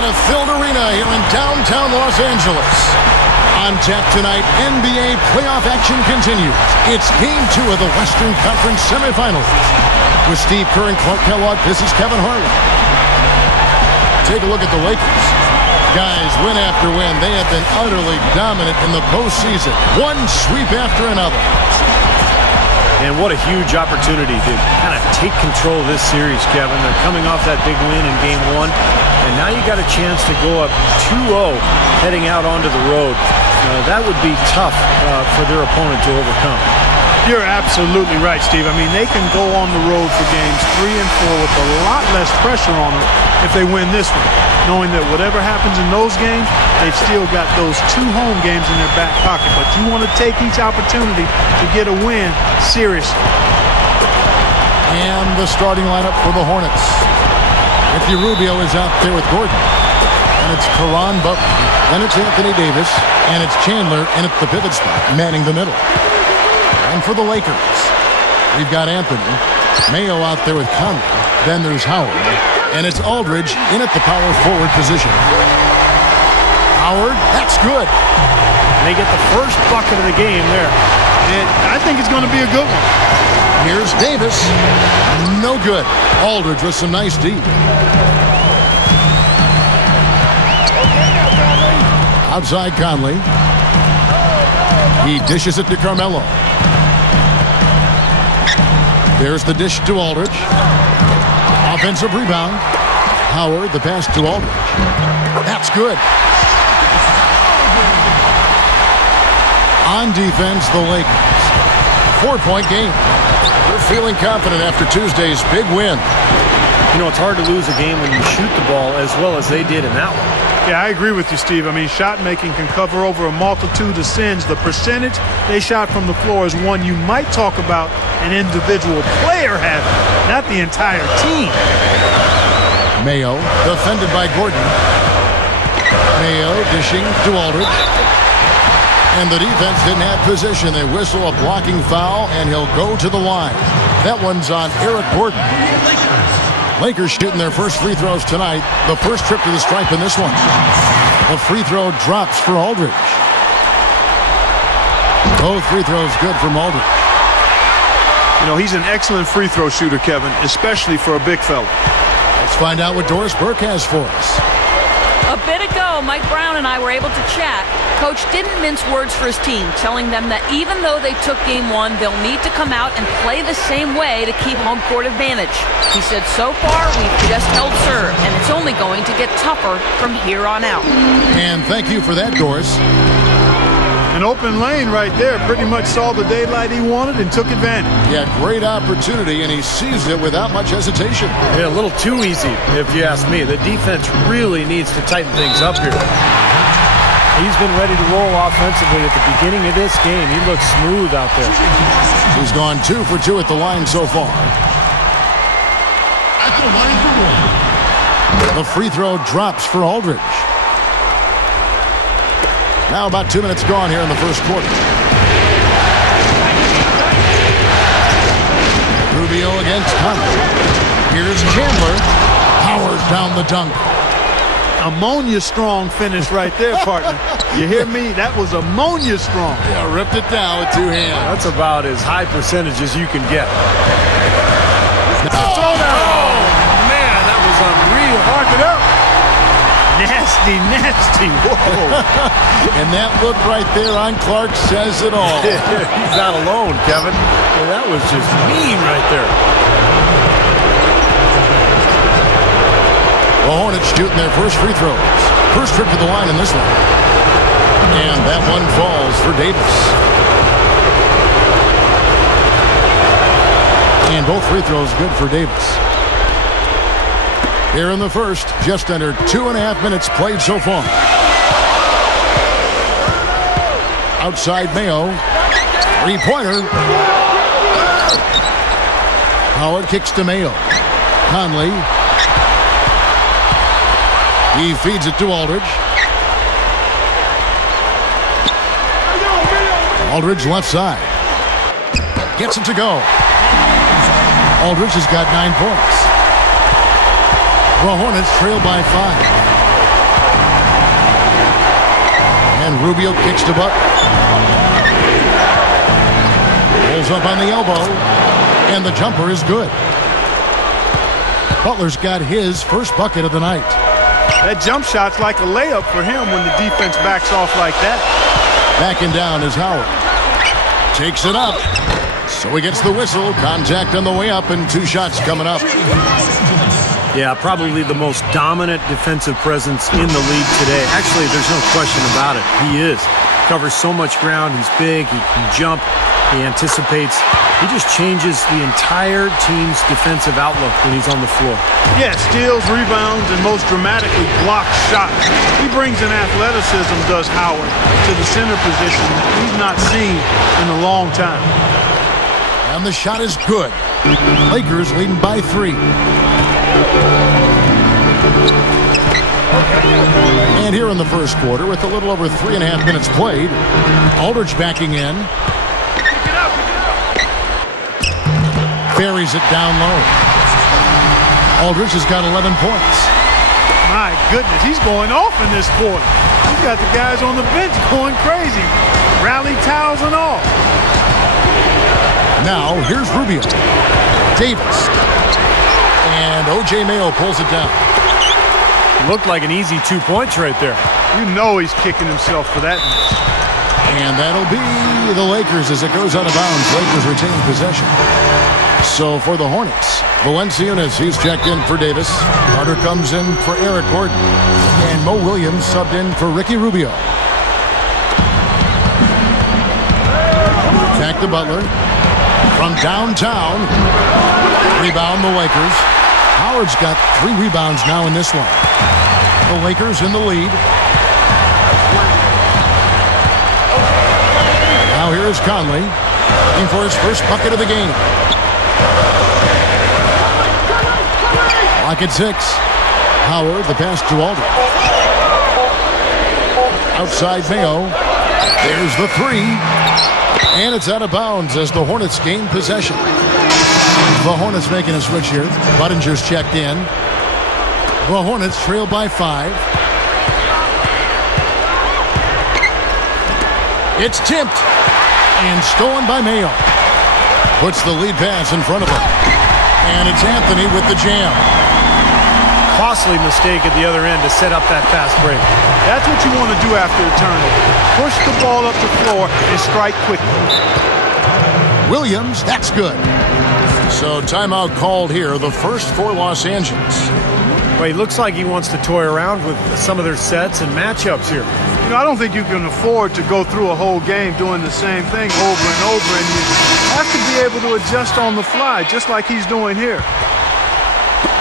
got a filled arena here in downtown Los Angeles. On tap tonight, NBA playoff action continues. It's Game 2 of the Western Conference semifinals. With Steve Kerr and Clark Kellogg, this is Kevin Harlan. Take a look at the Lakers. Guys, win after win, they have been utterly dominant in the postseason. One sweep after another. And what a huge opportunity to kind of take control of this series, Kevin. They're coming off that big win in Game 1, and now you got a chance to go up 2-0 heading out onto the road. That would be tough for their opponent to overcome. You're absolutely right, Steve. I mean, they can go on the road for games 3 and 4 with a lot less pressure on them if they win this one, knowing that whatever happens in those games, they've still got those 2 home games in their back pocket. But you want to take each opportunity to get a win seriously. And the starting lineup for the Hornets. Ricky Rubio is out there with Gordon. And it's Caron Butler. Then it's Anthony Davis. And it's Chandler in at the pivot spot, manning the middle. And for the Lakers, we've got Anthony. Mayo out there with Conley. Then there's Howard. And it's Aldridge in at the power forward position. Howard, that's good. They get the first bucket of the game there. And I think it's going to be a good one. Here's Davis. No good. Aldridge with some nice D. Outside Conley. He dishes it to Carmelo. There's the dish to Aldridge. Offensive rebound. Howard, the pass to Aldridge. That's good. On defense, the Lakers. 4-point game. They're feeling confident after Tuesday's big win. You know, it's hard to lose a game when you shoot the ball as well as they did in that one. Yeah, I agree with you, Steve. I mean, shot making can cover over a multitude of sins. The percentage they shot from the floor is one you might talk about an individual player having, not the entire team. Mayo, defended by Gordon. Mayo dishing to Aldridge. And the defense didn't have position. They whistle a blocking foul, and he'll go to the line. That one's on Eric Gordon. Lakers shooting their first free throws tonight. The first trip to the stripe in this one. The free throw drops for Aldridge. Both free throws good from Aldridge. You know, he's an excellent free throw shooter, Kevin, especially for a big fella. Let's find out what Doris Burke has for us. A bit ago, Mike Brown and I were able to chat. Coach didn't mince words for his team, telling them that even though they took Game 1, they'll need to come out and play the same way to keep home court advantage. He said, so far, we've just held serve, and it's only going to get tougher from here on out. And thank you for that, Doris. An open lane right there. Pretty much saw the daylight he wanted and took advantage. Yeah, great opportunity, and he seized it without much hesitation. Yeah, a little too easy, if you ask me. The defense really needs to tighten things up here. He's been ready to roll offensively at the beginning of this game. He looks smooth out there. He's gone 2 for 2 at the line so far. At the line for one. The free throw drops for Aldridge. Now about 2 minutes gone here in the first quarter. Rubio against Conley. Here's Chandler. Howard down the dunk. Ammonia strong finish right there, partner. You hear me? That was ammonia strong. Yeah, ripped it down with 2 hands. That's about as high percentage as you can get. Throw down. Oh, man, that was unreal. Mark it up. Nasty, nasty. Whoa. And that look right there on Clark says it all. He's not alone, Kevin. Well, that was just mean right there. The Hornets shooting their first free throws. First trip to the line in this one. And that one falls for Davis. And both free throws good for Davis. Here in the first, just under 2.5 minutes played so far. Outside Mayo. Three-pointer. Howard kicks to Mayo. Conley. He feeds it to Aldridge. Aldridge left side. Gets it to go. Aldridge has got 9 points. The Hornets trail by 5. And Rubio kicks to Butler. Pulls up on the elbow. And the jumper is good. Butler's got his first bucket of the night. That jump shot's like a layup for him when the defense backs off like that. Backing down is Howard. Takes it up. So he gets the whistle. Contact on the way up and 2 shots coming up. Yeah, probably the most dominant defensive presence in the league today. Actually, there's no question about it. He is. Covers so much ground. He's big. He can jump. He anticipates. He just changes the entire team's defensive outlook when he's on the floor. Yeah, steals, rebounds, and most dramatically blocks shots. He brings an athleticism, does Howard, to the center position that he's not seen in a long time. And the shot is good. Lakers leading by 3. And here in the first quarter, with a little over 3.5 minutes played, Aldridge backing in. Buries it down low. Aldridge has got 11 points. My goodness, he's going off in this quarter. He's got the guys on the bench going crazy. Rally towels and all. Now, here's Rubio. Davis. And O.J. Mayo pulls it down. Looked like an easy 2 points right there. You know he's kicking himself for that miss. And that'll be the Lakers as it goes out of bounds. Lakers retain possession. So for the Hornets, Valanciunas, he's checked in for Davis. Carter comes in for Eric Gordon. And Mo Williams subbed in for Ricky Rubio. Back to Butler. From downtown. Rebound the Lakers. Howard's got 3 rebounds now in this one. The Lakers in the lead. Now here is Conley. Looking for his first bucket of the game. Lock at 6. Howard, the pass to Aldridge. Outside Mayo. There's the 3. And it's out of bounds as the Hornets gain possession. The Hornets making a switch here. Buttinger's checked in. The Hornets trail by 5. It's tipped. And stolen by Mayo. Puts the lead pass in front of him. And it's Anthony with the jam. Costly mistake at the other end to set up that fast break. That's what you want to do after a turnover. Push the ball up the floor and strike quickly. Williams, that's good. So timeout called here, the first for Los Angeles. Well, he looks like he wants to toy around with some of their sets and matchups here. You know, I don't think you can afford to go through a whole game doing the same thing over and over, and you have to be able to adjust on the fly, just like he's doing here.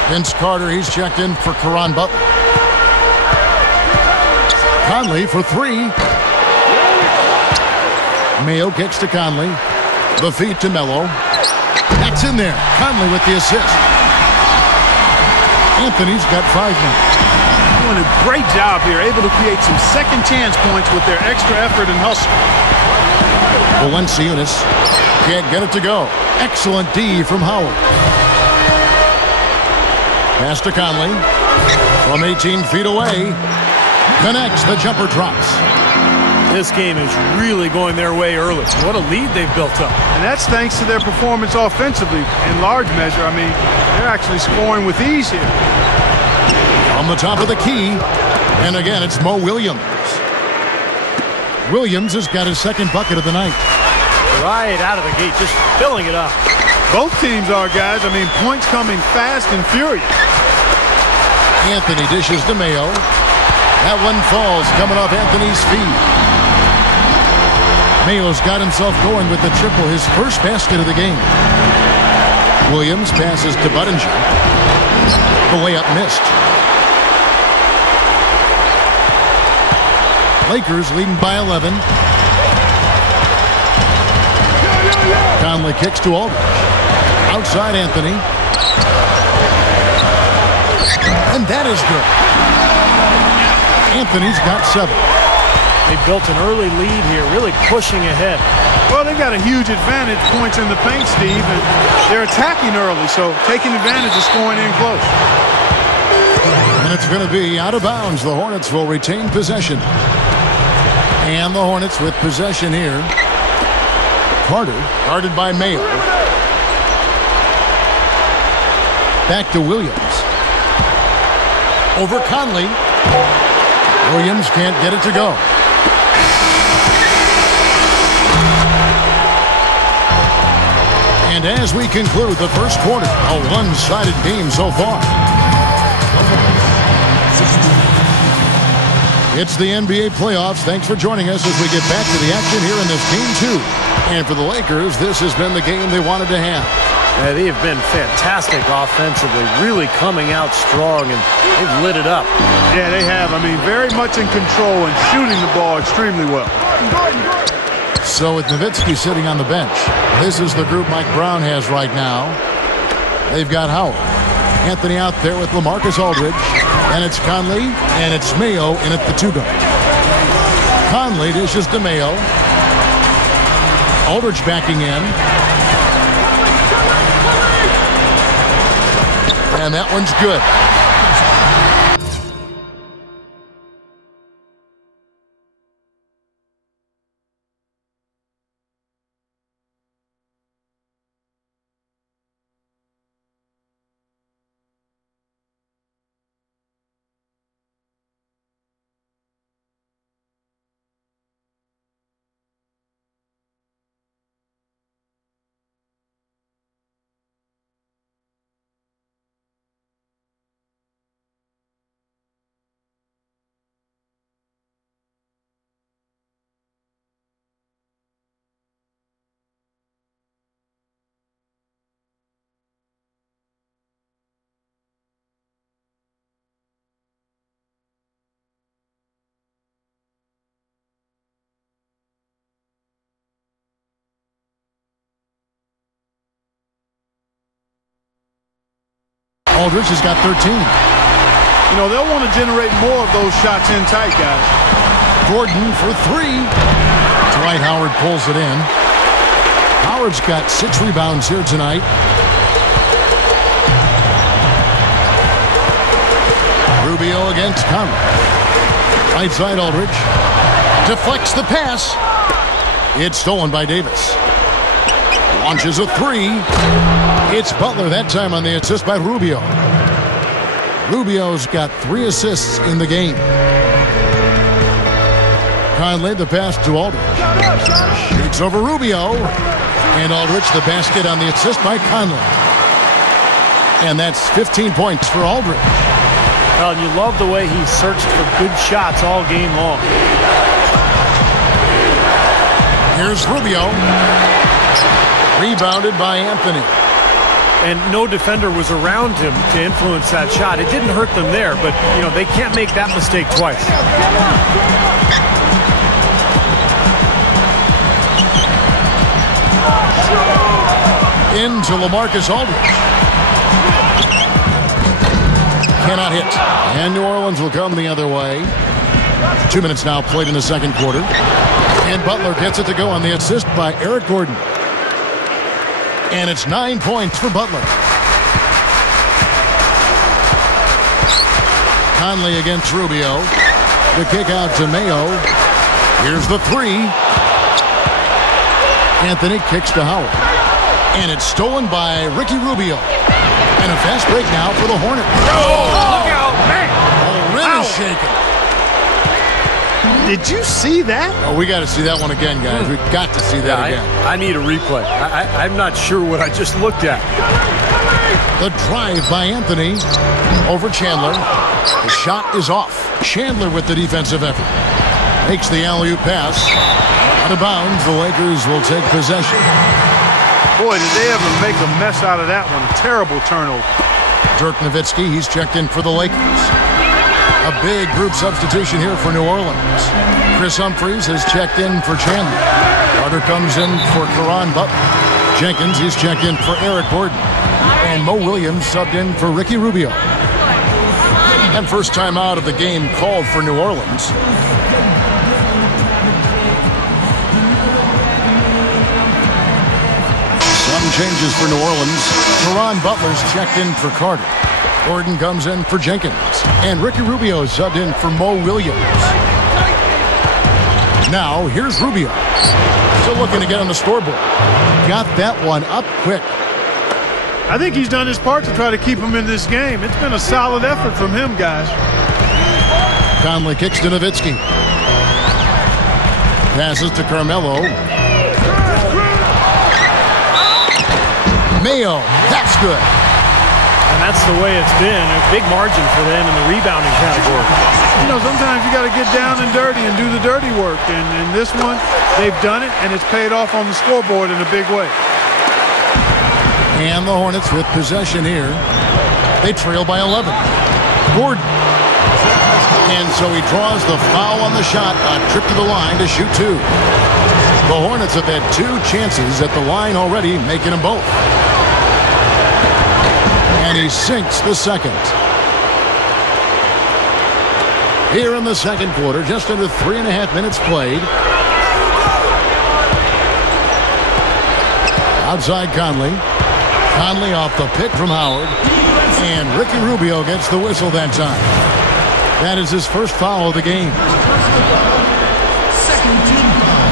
Vince Carter, he's checked in for Caron Butler. Conley for 3. Mayo kicks to Conley. The feed to Melo. That's in there. Conley with the assist. Anthony's got 5 minutes. Doing a great job here, able to create some second chance points with their extra effort and hustle. Valanciunas can't get it to go. Excellent D from Howard. Pass to Conley. From 18 feet away. Connects. The jumper drops. This game is really going their way early. What a lead they've built up. And that's thanks to their performance offensively. In large measure, I mean, they're actually scoring with ease here. On the top of the key. And again, it's Mo Williams. Williams has got his second bucket of the night. Right out of the gate, just filling it up. Both teams are, guys. I mean, points coming fast and furious. Anthony dishes to Mayo. That one falls, coming off Anthony's feet. Mayo's got himself going with the triple, his first basket of the game. Williams passes to Buttinger. The layup missed. Lakers leading by 11. Conley kicks to Aldridge. Outside Anthony. And that is good. Anthony's got 7. They built an early lead here, really pushing ahead. Well, they got a huge advantage, points in the paint, Steve, and they're attacking early, so taking advantage of scoring in close. And it's going to be out of bounds. The Hornets will retain possession. And the Hornets with possession here. Carter, guarded by Mayo. Back to Williams. Over Conley. Williams can't get it to go. And as we conclude the first quarter, a one-sided game so far. It's the NBA playoffs. Thanks for joining us as we get back to the action here in this Game 2. And for the Lakers, this has been the game they wanted to have. Yeah, they have been fantastic offensively, really coming out strong, and they've lit it up. Yeah, they have. I mean, very much in control and shooting the ball extremely well. So with Nowitzki sitting on the bench, this is the group Mike Brown has right now. They've got Howard. Anthony out there with LaMarcus Aldridge. And it's Conley, and it's Mayo in at the 2-guard. Conley dishes to Mayo. Aldridge backing in. And that one's good. Aldridge has got 13. You know, they'll want to generate more of those shots in tight, guys. Gordon for 3. Dwight Howard pulls it in. Howard's got 6 rebounds here tonight. Rubio against Conley. Right side Aldridge. Deflects the pass. It's stolen by Davis. Launches a 3. It's Butler that time on the assist by Rubio. Rubio's got 3 assists in the game. Conley the pass to Aldridge. Shoots over Rubio. And Aldridge the basket on the assist by Conley. And that's 15 points for Aldridge. Well, and you love the way he searched for good shots all game long. Here's Rubio. Rebounded by Anthony. And no defender was around him to influence that shot. It didn't hurt them there, but, you know, they can't make that mistake twice. Into LaMarcus Aldridge. Cannot hit. And New Orleans will come the other way. 2 minutes now played in the second quarter. And Butler gets it to go on the assist by Eric Gordon. And it's 9 points for Butler. Conley against Rubio. The kick out to Mayo. Here's the 3. Anthony kicks to Howard. And it's stolen by Ricky Rubio. And a fast break now for the Hornets. Oh, look out, man! The rim is shaking. Did you see that? Oh, we got to see that one again, guys. We've got to see that again. I need a replay. I'm not sure what I just looked at. The drive by Anthony over Chandler. The shot is off. Chandler with the defensive effort. Makes the alley-oop pass. Out of bounds, the Lakers will take possession. Boy, did they ever make a mess out of that one. Terrible turnover. Dirk Nowitzki, he's checked in for the Lakers. A big group substitution here for New Orleans. Chris Humphries has checked in for Chandler. Carter comes in for Caron Butler. Jenkins, he's checked in for Eric Gordon. And Mo Williams subbed in for Ricky Rubio. And first time out of the game called for New Orleans. Some changes for New Orleans. Caron Butler's checked in for Carter. Gordon comes in for Jenkins. And Ricky Rubio is subbed in for Mo Williams. Now, here's Rubio. Still looking to get on the scoreboard. Got that one up quick. I think he's done his part to try to keep him in this game. It's been a solid effort from him, guys. Conley kicks to Nowitzki. Passes to Carmelo. Mayo. That's good. And that's the way it's been. A big margin for them in the rebounding category. You know, sometimes you got to get down and dirty and do the dirty work. And in this one, they've done it, and it's paid off on the scoreboard in a big way. And the Hornets with possession here. They trail by 11. Gordon. And so he draws the foul on the shot. A trip to the line to shoot two. The Hornets have had 2 chances at the line already, making them both. And he sinks the second. Here in the second quarter, just under 3.5 minutes played. Outside Conley. Conley off the pick from Howard. And Ricky Rubio gets the whistle that time. That is his first foul of the game. Second team foul.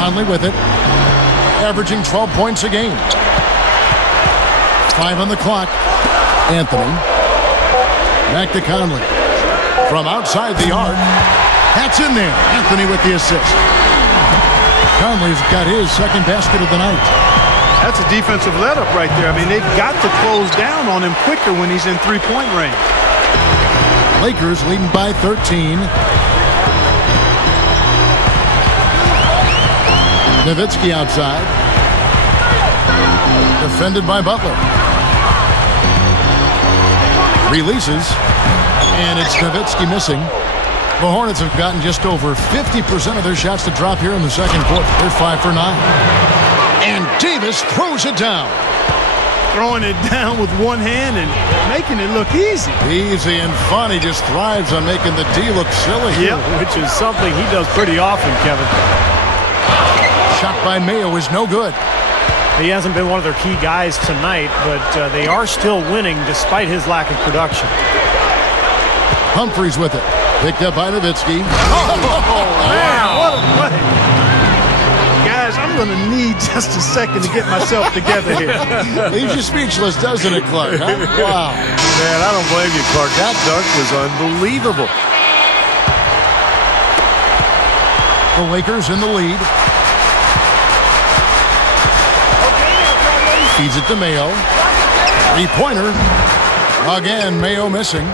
Conley with it. Averaging 12 points a game. 5 on the clock. Anthony. Back to Conley. From outside the arc. That's in there. Anthony with the assist. Conley's got his second basket of the night. That's a defensive let-up right there. I mean, they've got to close down on him quicker when he's in three-point range. Lakers leading by 13. Nowitzki outside. Defended by Butler. Releases. And it's Nowitzki missing. The Hornets have gotten just over 50% of their shots to drop here in the second quarter. They're 5 for 9. And Davis throws it down. Throwing it down with one hand and making it look easy. Easy and fun. He just thrives on making the D look silly. Yep, which is something he does pretty often, Kevin. Shot by Mayo is no good. He hasn't been one of their key guys tonight, but they are still winning despite his lack of production. Humphries with it. Picked up by Nowitzki. Man, what a play. Guys, I'm going to need just a second to get myself together here. Leaves you speechless, doesn't it, Clark? Huh? Wow. Man, I don't blame you, Clark. That dunk was unbelievable. The Lakers in the lead. Feeds it to Mayo. 3-pointer. Again, Mayo missing.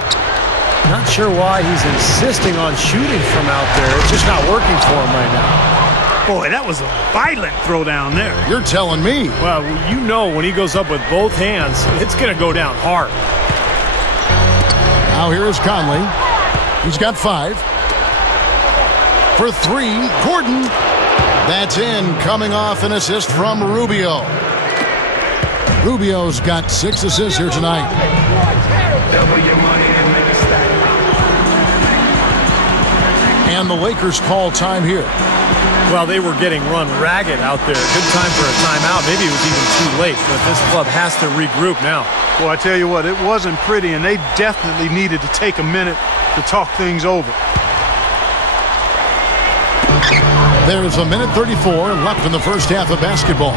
Not sure why he's insisting on shooting from out there. It's just not working for him right now. Boy, that was a violent throw down there. You're telling me. Well, you know when he goes up with both hands, it's going to go down hard. Now here is Conley. He's got 5. For 3, Gordon. That's in, coming off an assist from Rubio. Rubio's got 6 assists here tonight. And the Lakers call time here. Well, they were getting run ragged out there. Good time for a timeout. Maybe it was even too late, but this club has to regroup now. Well, I tell you what, it wasn't pretty, and they definitely needed to take a minute to talk things over. There's 1:34 left in the first half of basketball.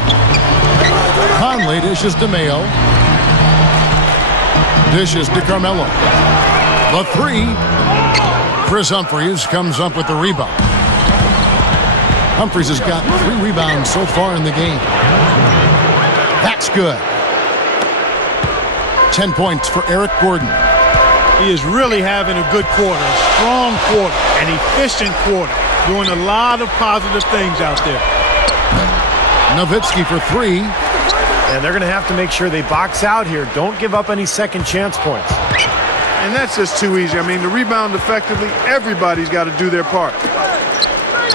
Conley dishes to Mayo. Dishes to Carmelo. The 3. Chris Humphries comes up with the rebound. Humphries has got 3 rebounds so far in the game. That's good. 10 points for Eric Gordon. He is really having a good quarter, a strong quarter, an efficient quarter, doing a lot of positive things out there. Nowitzki for 3. And they're going to have to make sure they box out here. Don't give up any second chance points. And that's just too easy. I mean, to rebound effectively, everybody's got to do their part.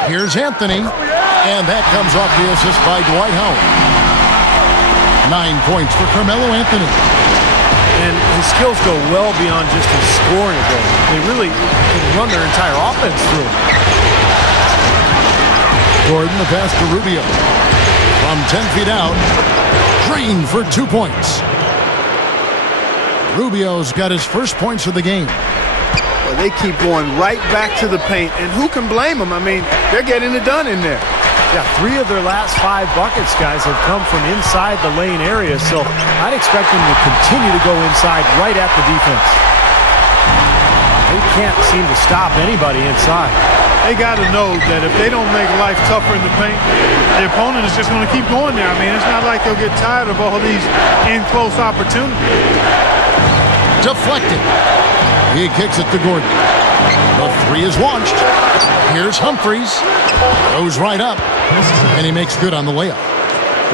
Here's Anthony. And that comes off the assist by Dwight Howard. 9 points for Carmelo Anthony. And his skills go well beyond just his scoring ability. They really can run their entire offense through him. Gordon, the pass to Rubio. From 10 feet out, drained for 2 points. Rubio's got his first points of the game. Well, they keep going right back to the paint, and who can blame them? I mean, they're getting it done in there. Yeah, 3 of their last 5 buckets, guys, have come from inside the lane area, so I'd expect them to continue to go inside right at the defense. They can't seem to stop anybody inside. They got to know that if they don't make life tougher in the paint, the opponent is just going to keep going there. I mean, it's not like they'll get tired of all these in-close opportunities. Deflected. He kicks it to Gordon. The 3 is launched. Here's Humphries. Goes right up. And he makes good on the layup.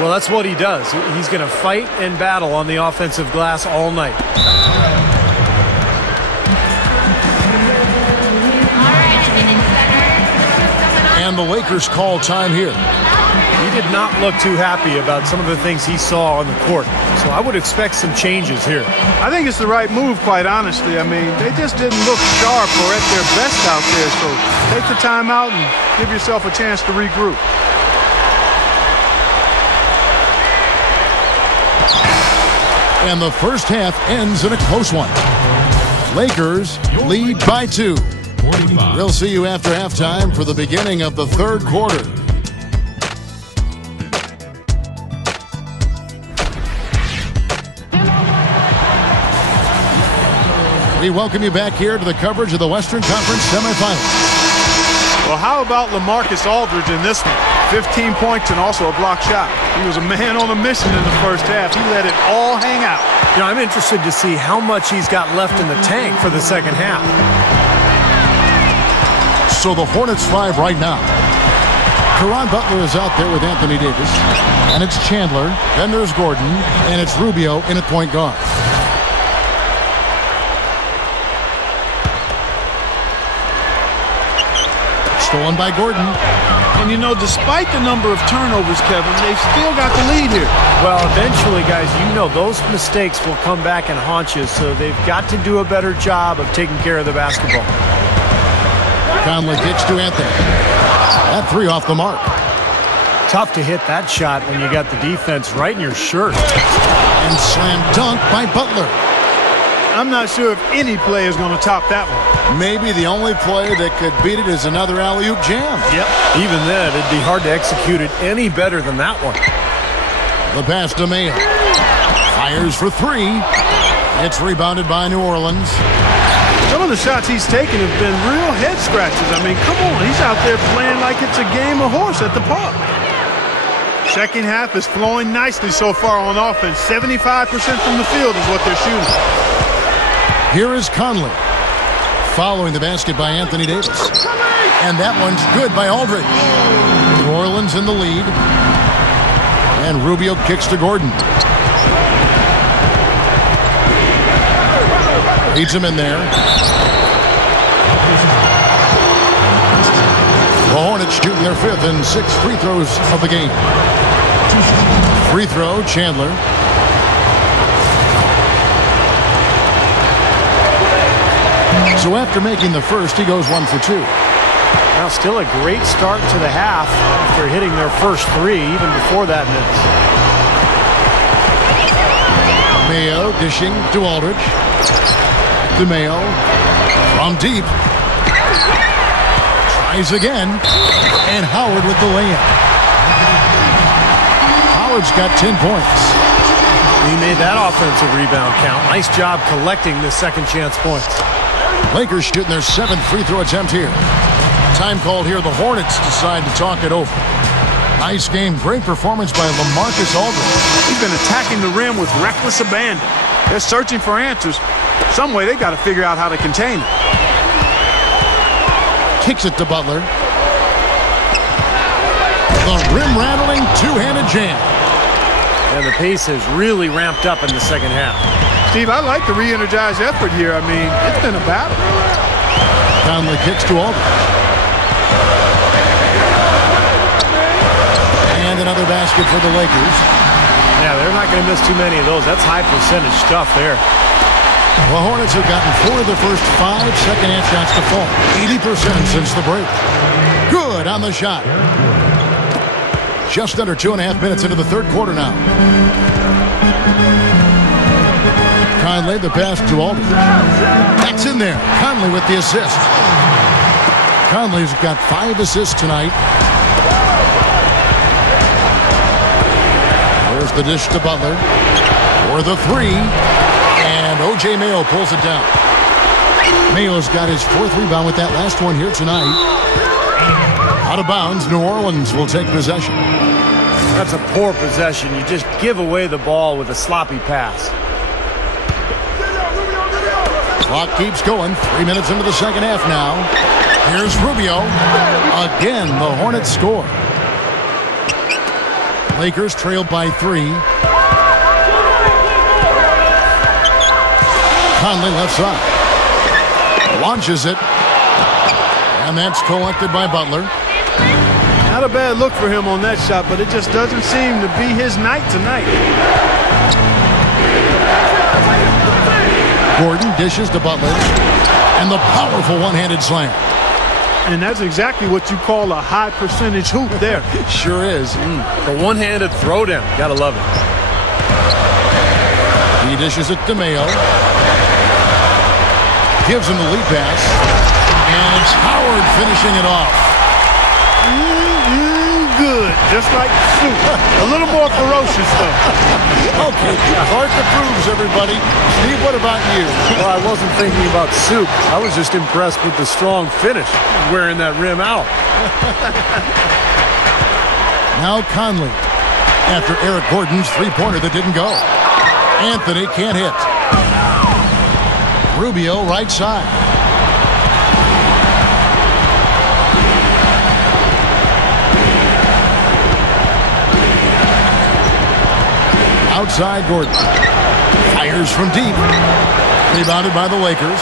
Well, that's what he does. He's going to fight and battle on the offensive glass all night. And the Lakers call time here. He did not look too happy about some of the things he saw on the court. So I would expect some changes here. I think it's the right move, quite honestly. I mean, they just didn't look sharp or at their best out there. So take the time out and give yourself a chance to regroup. And the first half ends in a close one. Lakers lead by 2. 45. We'll see you after halftime for the beginning of the third quarter. We welcome you back here to the coverage of the Western Conference semifinals. Well, how about LaMarcus Aldridge in this one? 15 points and also a block shot. He was a man on a mission in the first half. He let it all hang out. You know, I'm interested to see how much he's got left in the tank for the second half. So the Hornets 5 right now. Caron Butler is out there with Anthony Davis. And it's Chandler. Then there's Gordon. And it's Rubio in at point guard. Stolen by Gordon. And, you know, despite the number of turnovers, Kevin, they've still got the lead here. Well, eventually, guys, you know those mistakes will come back and haunt you, so they've got to do a better job of taking care of the basketball. Conley kicks to Anthony. That 3 off the mark. Tough to hit that shot when you got the defense right in your shirt. And slam dunk by Butler. I'm not sure if any play is going to top that one. Maybe the only play that could beat it is another alley-oop jam. Yep. Even then, it'd be hard to execute it any better than that one. The pass to Mayo. Fires for 3. It's rebounded by New Orleans. Some of the shots he's taken have been real head scratches. I mean, come on. He's out there playing like it's a game of horse at the park. Second half is flowing nicely so far on offense. 75% from the field is what they're shooting. Here is Conley. Following the basket by Anthony Davis. And that one's good by Aldridge. New Orleans in the lead. And Rubio kicks to Gordon. Leads him in there. The Hornets shooting their 5th and 6th free throws of the game. Free throw, Chandler. So after making the first, he goes 1 for 2. Now, still a great start to the half after hitting their first 3, even before that miss. Mayo dishing to Aldridge. To Mayo. From deep. Tries again. And Howard with the layup. Howard's got 10 points. He made that offensive rebound count. Nice job collecting the second chance points. Lakers shooting their 7th free throw attempt here. Time called here. The Hornets decide to talk it over. Nice game. Great performance by LaMarcus Aldridge. He's been attacking the rim with reckless abandon. They're searching for answers. Some way they got to figure out how to contain it. Kicks it to Butler. The rim-rattling two-handed jam. And the pace has really ramped up in the second half. Steve, I like the re-energized effort here. I mean, it's been a battle. Conley kicks to Aldridge. And another basket for the Lakers. Yeah, they're not going to miss too many of those. That's high percentage stuff there. The Hornets have gotten 4 of the first 5 second-half shots to fall. 80% since the break. Good on the shot. Just under 2.5 minutes into the third quarter now. Conley, the pass to Aldridge. That's in there. Conley with the assist. Conley's got 5 assists tonight. There's the dish to Butler. For the 3. And O.J. Mayo pulls it down. Mayo's got his 4th rebound with that last one here tonight. Out of bounds, New Orleans will take possession. That's a poor possession. You just give away the ball with a sloppy pass. Clock keeps going. 3 minutes into the second half now. Here's Rubio. Again, the Hornets score. Lakers trailed by 3. Conley left side. Launches it. And that's collected by Butler. Not a bad look for him on that shot, but it just doesn't seem to be his night tonight. Gordon dishes to Butler. And the powerful one-handed slam. And that's exactly what you call a high percentage hoop there. Sure is. The one-handed throwdown. Gotta love it. He dishes it to Mayo. Gives him the lead pass. And it's Howard finishing it off. Good. Just like soup. A little more ferocious, though. Okay, Clark approves, everybody. Steve, what about you? Well, I wasn't thinking about soup. I was just impressed with the strong finish, wearing that rim out. Now Conley. After Eric Gordon's three-pointer that didn't go. Anthony can't hit. Rubio right side. Outside Gordon. Fires from deep. Rebounded by the Lakers.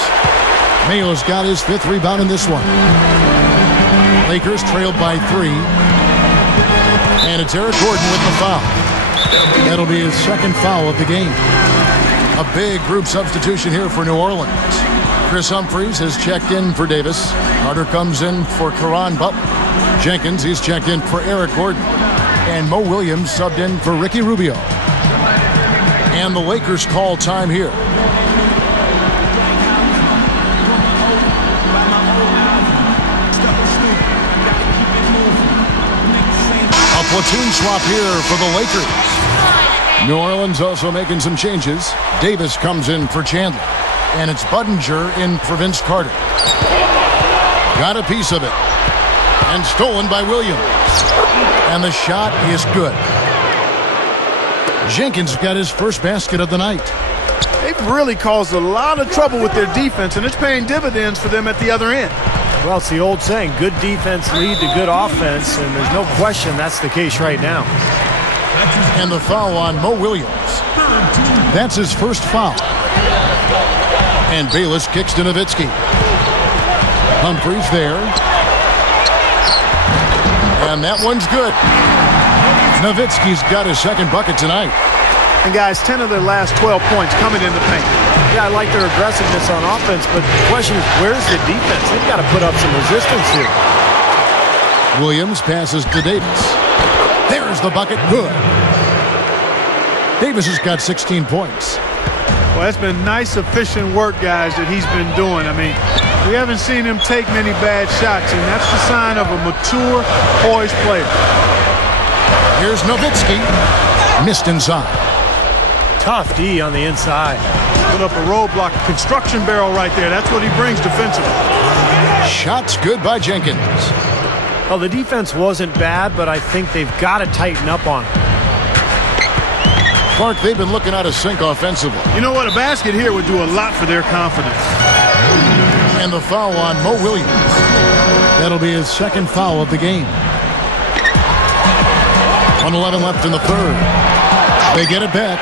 Mayo's got his 5th rebound in this one. Lakers trailed by 3. And it's Eric Gordon with the foul. That'll be his 2nd foul of the game. A big group substitution here for New Orleans. Chris Humphries has checked in for Davis. Carter comes in for Caron Butler. Jenkins, he's checked in for Eric Gordon. And Mo Williams subbed in for Ricky Rubio. And the Lakers call time here. A platoon swap here for the Lakers. New Orleans also making some changes. Davis comes in for Chandler. And it's Budinger in for Vince Carter. Got a piece of it. And stolen by Williams. And the shot is good. Jenkins got his first basket of the night. They've really caused a lot of trouble with their defense, and it's paying dividends for them at the other end. Well, it's the old saying, good defense lead to good offense, and there's no question that's the case right now. And the foul on Mo Williams. That's his first foul. And Bayless kicks to Nowitzki. Humphries there. And that one's good. Nowitzki's got his 2nd bucket tonight. And guys, 10 of their last 12 points coming in the paint. Yeah, I like their aggressiveness on offense, but the question is, where's the defense? They've got to put up some resistance here. Williams passes to Davis. There's the bucket. Good. Davis has got 16 points. Well, that's been nice, efficient work, guys, that he's been doing. I mean, we haven't seen him take many bad shots, and that's the sign of a mature, poised player. Here's Nowitzki. Missed inside. Tough D on the inside. Put up a roadblock, a construction barrel right there. That's what he brings defensively. Shots good by Jenkins. Well, the defense wasn't bad, but I think they've got to tighten up on it. Clark, they've been looking out of sync offensively. You know what? A basket here would do a lot for their confidence. And the foul on Mo Williams. That'll be his 2nd foul of the game. 1:11 left in the 3rd. They get it back.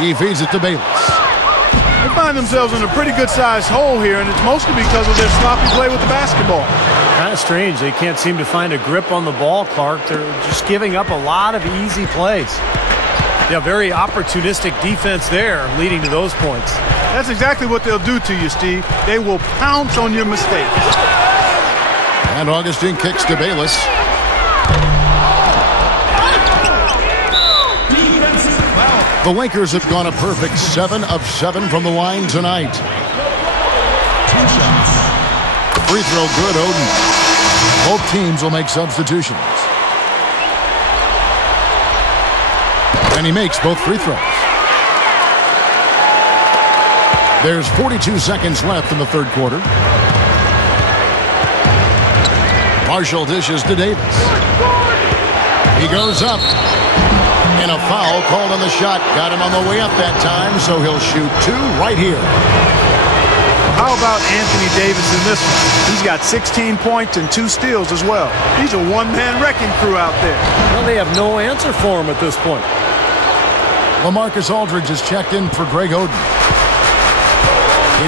He feeds it to Bayless. They find themselves in a pretty good-sized hole here, and it's mostly because of their sloppy play with the basketball. Kind of strange. They can't seem to find a grip on the ball, Clark. They're just giving up a lot of easy plays. Yeah, very opportunistic defense there, leading to those points. That's exactly what they'll do to you, Steve. They will pounce on your mistakes. And Augustine kicks to Bayless. The Lakers have gone a perfect 7 of 7 from the line tonight. 2 shots. Free throw good, Oden. Both teams will make substitutions. And he makes both free throws. There's 42 seconds left in the third quarter. Marshall dishes to Davis. He goes up. And a foul called on the shot. Got him on the way up that time, so he'll shoot 2 right here. How about Anthony Davis in this one? He's got 16 points and 2 steals as well. He's a one-man wrecking crew out there. Well, they have no answer for him at this point. LaMarcus Aldridge is checked in for Greg Oden.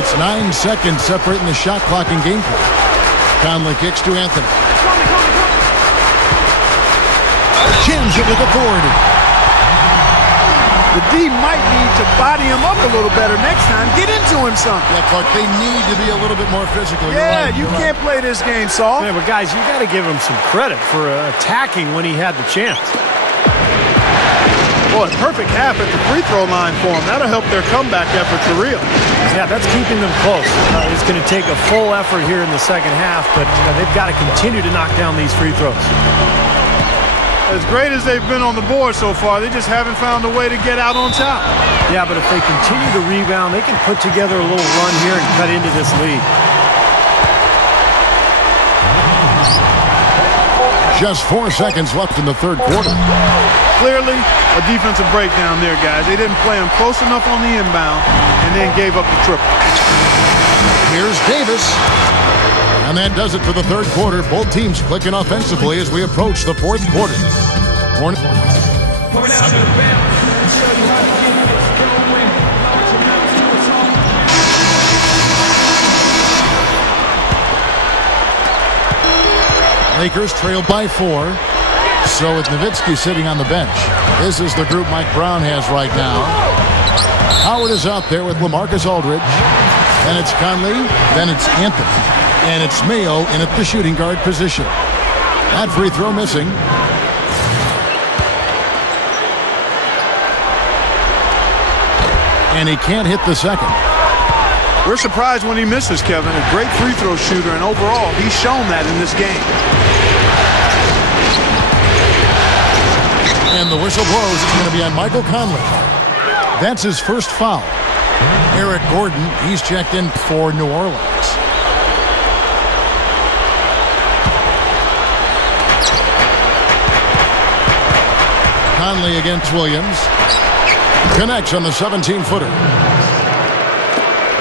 It's 9 seconds separating the shot clock and game play. Conley kicks to Anthony. Jams it with authority. The D might need to body him up a little better next time. Get into him some. Yeah, Clark, they need to be a little bit more physical. Yeah, you can't play this game, Saul. Man, but guys, you got to give him some credit for attacking when he had the chance. Boy, perfect half at the free throw line for him. That'll help their comeback effort for real. Yeah, that's keeping them close. It's going to take a full effort here in the second half, but they've got to continue to knock down these free throws. As great as they've been on the board so far, they just haven't found a way to get out on top. Yeah, but if they continue to rebound, they can put together a little run here and cut into this lead. Just 4 seconds left in the third quarter. Clearly, a defensive breakdown there, guys. They didn't play him close enough on the inbound and then gave up the triple. Here's Davis. And that does it for the third quarter. Both teams clicking offensively as we approach the fourth quarter. Lakers trail by 4. So with Nowitzki sitting on the bench, this is the group Mike Brown has right now. Howard is out there with LaMarcus Aldridge. Then it's Conley. Then it's Anthony. And it's Mayo in at the shooting guard position. That free throw missing. And he can't hit the second. We're surprised when he misses, Kevin. A great free throw shooter, and overall, he's shown that in this game. And the whistle blows. It's going to be on Michael Conley. That's his first foul. Eric Gordon, he's checked in for New Orleans. Conley against Williams. Connects on the 17-footer.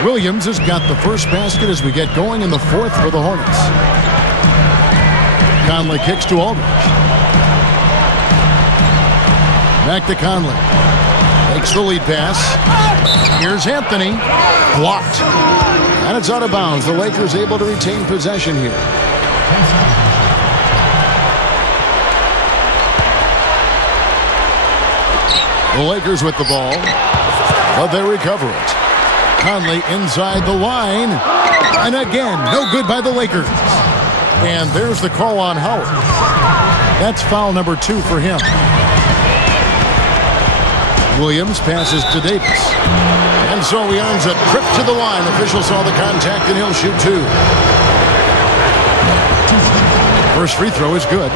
Williams has got the first basket as we get going in the fourth for the Hornets. Conley kicks to Aldridge. Back to Conley. Takes the lead pass. Here's Anthony. Blocked. And it's out of bounds. The Lakers able to retain possession here. The Lakers with the ball, but they recover it. Conley inside the line, and again, no good by the Lakers. And there's the call on Howard. That's foul number 2 for him. Williams passes to Davis. And so he earns a trip to the line. Official saw the contact, and he'll shoot 2. First free throw is good.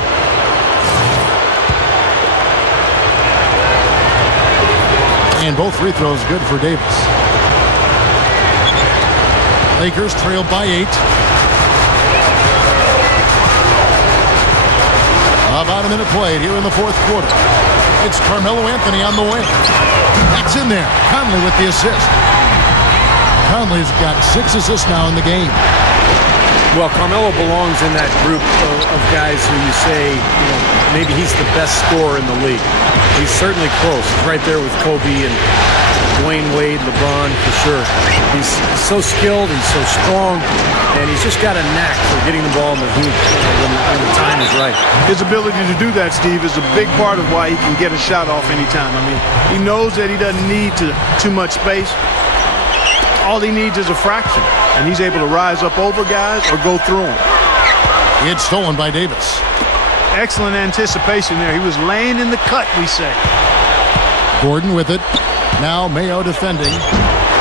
And both free throws good for Davis. Lakers trail by 8. About a minute played here in the fourth quarter. It's Carmelo Anthony on the way. That's in there. Conley with the assist. Conley's got 6 assists now in the game. Well, Carmelo belongs in that group of guys who you say, maybe he's the best scorer in the league. He's certainly close. He's right there with Kobe and Dwayne Wade, LeBron, for sure. He's so skilled, he's so strong, and he's just got a knack for getting the ball in the hoop when the time is right. His ability to do that, Steve, is a big part of why he can get a shot off anytime. I mean, he knows that he doesn't need too much space. All he needs is a fraction, and he's able to rise up over guys or go through them. It's stolen by Davis. Excellent anticipation there. He was laying in the cut, we say. Gordon with it. Now Mayo defending.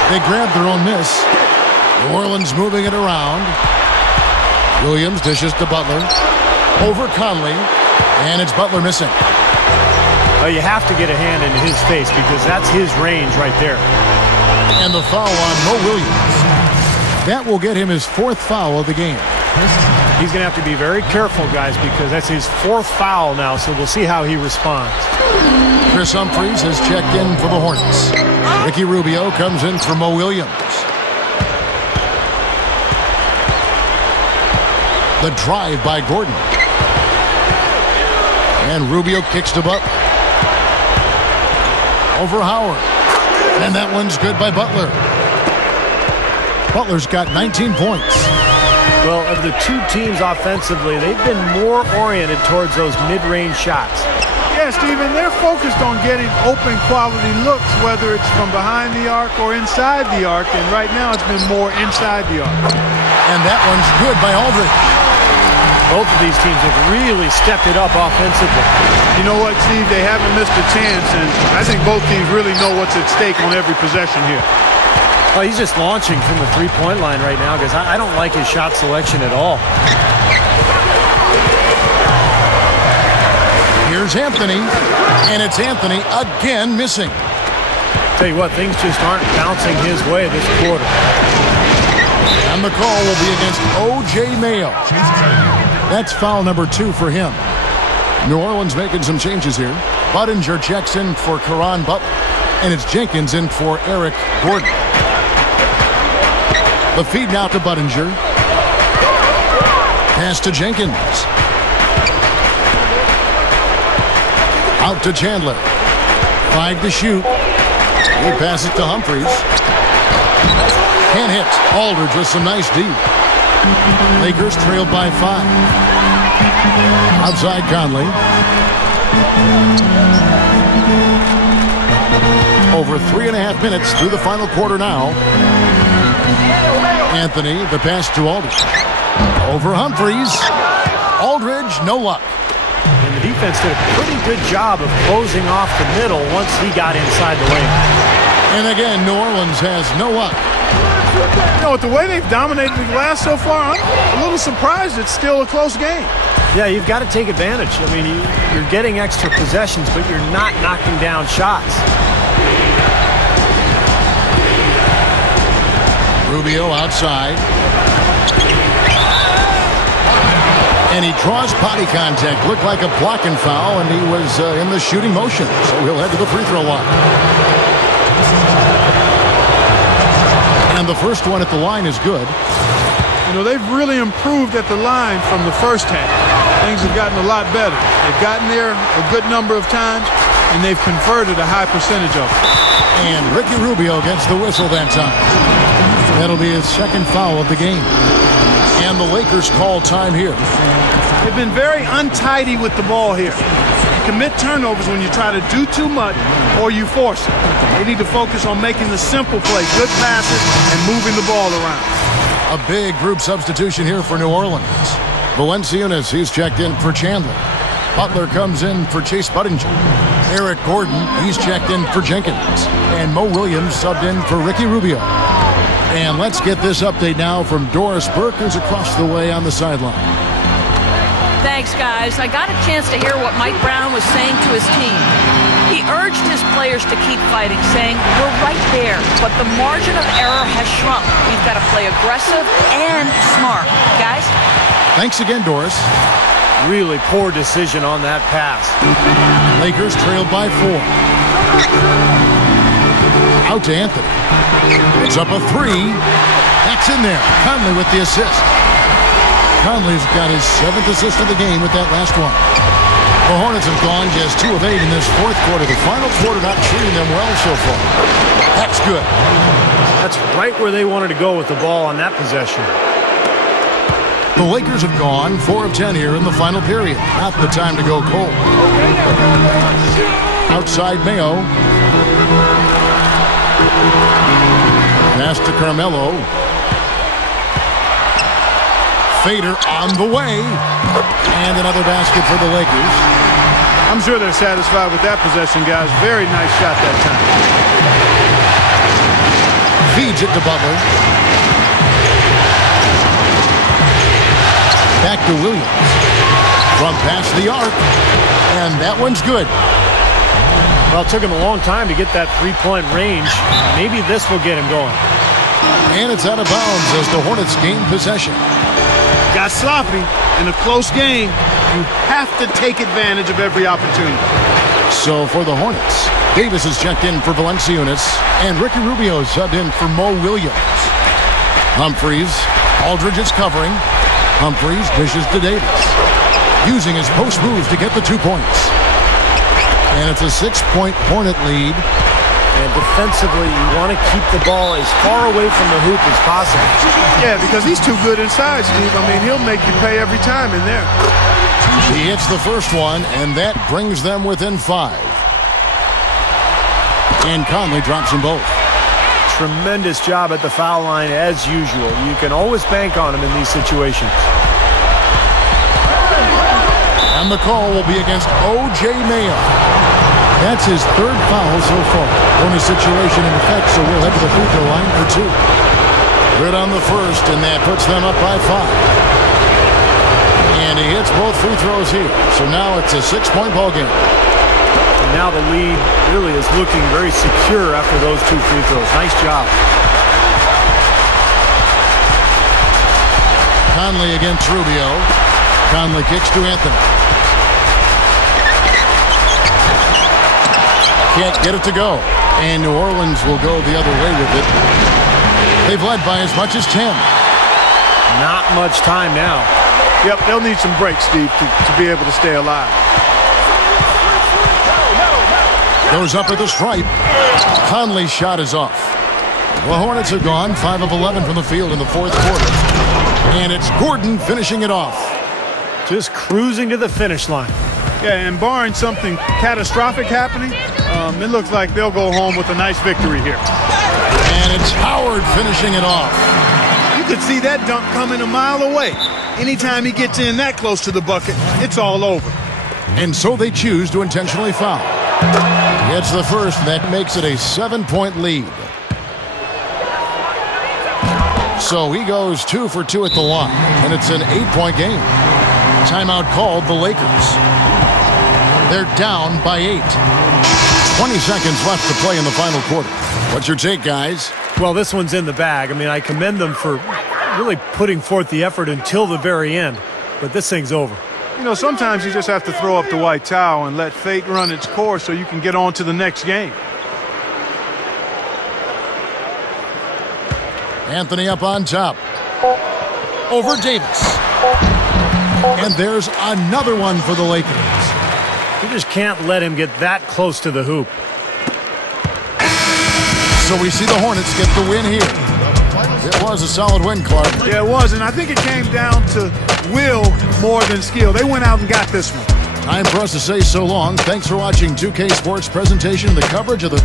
They grab their own miss. New Orleans moving it around. Williams dishes to Butler. Over Conley. And it's Butler missing. Well, you have to get a hand into his face because that's his range right there. And the foul on Mo Williams. That will get him his 4th foul of the game. He's going to have to be very careful, guys, because that's his 4th foul now, so we'll see how he responds. Chris Humphries has checked in for the Hornets. Ricky Rubio comes in for Mo Williams. The drive by Gordon. And Rubio kicks to Butler. Over Howard. And that one's good by Butler. Butler's got 19 points. Well, of the two teams offensively, they've been more oriented towards those mid-range shots. Yeah, Steven, they're focused on getting open quality looks, whether it's from behind the arc or inside the arc, and right now it's been more inside the arc. And that one's good by Aldridge. Both of these teams have really stepped it up offensively. You know what, Steve? They haven't missed a chance, and I think both teams really know what's at stake on every possession here. Oh, he's just launching from the three-point line right now because I don't like his shot selection at all. Here's Anthony, and it's Anthony again missing. Tell you what, things just aren't bouncing his way this quarter. And the call will be against O.J. Mayo. That's foul number 2 for him. New Orleans making some changes here. Budinger checks in for Caron Butler, and it's Jenkins in for Eric Gordon. The feed now to Budinger. Pass to Jenkins. Out to Chandler. 5 to shoot. He passes to Humphries. Can't hit. Aldridge with some nice D. Lakers trailed by 5. Outside Conley. Over 3.5 minutes through the final quarter now. Anthony, the pass to Aldridge. Over Humphries. Aldridge, no luck. And the defense did a pretty good job of closing off the middle once he got inside the lane. And again, New Orleans has no luck. You know, with the way they've dominated the glass so far, I'm a little surprised it's still a close game. Yeah, you've got to take advantage. I mean, you're getting extra possessions, but you're not knocking down shots. Rubio outside. And he draws body contact. Looked like a blocking foul, and he was in the shooting motion. So he'll head to the free throw line. And the first one at the line is good. You know, they've really improved at the line from the first half. Things have gotten a lot better. They've gotten there a good number of times, and they've converted a high percentage of it. And Ricky Rubio gets the whistle that time. That'll be his 2nd foul of the game. And the Lakers call time here. They've been very untidy with the ball here. You commit turnovers when you try to do too much or you force it. They need to focus on making the simple play, good passes, and moving the ball around. A big group substitution here for New Orleans. Valenciunas, he's checked in for Chandler. Butler comes in for Chase Budinger. Eric Gordon, he's checked in for Jenkins. And Mo Williams subbed in for Ricky Rubio. And let's get this update now from Doris Burke, who's across the way on the sideline. Thanks, guys. I got a chance to hear what Mike Brown was saying to his team. He urged his players to keep fighting, saying, we're right there, but the margin of error has shrunk. We've got to play aggressive and smart. Guys? Thanks again, Doris. Really poor decision on that pass. Lakers trailed by 4. Out to Anthony. It's up a 3. That's in there. Conley with the assist. Conley's got his 7th assist of the game with that last one. The Hornets have gone just 2 of 8 in this 4th quarter. The final quarter not treating them well so far. That's good. That's right where they wanted to go with the ball on that possession. The Lakers have gone 4 of 10 here in the final period. Not the time to go cold. Outside Mayo. Pass to Carmelo. Fader on the way. And another basket for the Lakers. I'm sure they're satisfied with that possession, guys. Very nice shot that time. Feeds it to Butler. Back to Williams. From past the arc. And that one's good. Well, it took him a long time to get that three-point range. Maybe this will get him going. And it's out of bounds as the Hornets gain possession. Got sloppy in a close game. You have to take advantage of every opportunity. So for the Hornets, Davis is checked in for Valanciunas, and Ricky Rubio is subbed in for Mo Williams. Humphries, Aldridge is covering. Humphries dishes to Davis, using his post moves to get the 2 points. And it's a 6-point Hornet lead. And defensively, you want to keep the ball as far away from the hoop as possible. Yeah, because he's too good inside, Steve. I mean, he'll make you pay every time in there. He hits the first one, and that brings them within 5. And Conley drops them both. Tremendous job at the foul line as usual. You can always bank on him in these situations. And the call will be against O.J. Mayo. That's his 3rd foul so far. Bonus situation in effect, so we'll head to the free throw line for 2. Good on the first, and that puts them up by 5. And he hits both free throws here. So now it's a 6-point ball game. And now the lead really is looking very secure after those 2 free throws. Nice job. Conley against Rubio. Conley kicks to Anthony. Can't get it to go. And New Orleans will go the other way with it. They've led by as much as 10. Not much time now. Yep, they'll need some breaks, Steve, to be able to stay alive. Goes up at the stripe. Conley's shot is off. The Hornets are gone, 5 of 11 from the field in the 4th quarter. And it's Gordon finishing it off. Just cruising to the finish line. Yeah, and barring something catastrophic happening, it looks like they'll go home with a nice victory here. And it's Howard finishing it off. You could see that dunk coming a mile away. Anytime he gets in that close to the bucket, it's all over. And so they choose to intentionally foul. Gets the first, and that makes it a 7-point lead. So he goes 2 for 2 at the line, and it's an 8-point game. Timeout called the Lakers. They're down by 8. 20 seconds left to play in the final quarter. What's your take, guys? Well, this one's in the bag. I mean, I commend them for really putting forth the effort until the very end. But this thing's over. You know, sometimes you just have to throw up the white towel and let fate run its course so you can get on to the next game. Anthony up on top. Over Davis. And there's another one for the Lakers. You just can't let him get that close to the hoop. So we see the Hornets get the win here. It was a solid win, Clark. Yeah, it was, and I think it came down to will more than skill. They went out and got this one. Time for us to say so long. Thanks for watching 2K Sports presentation, the coverage of the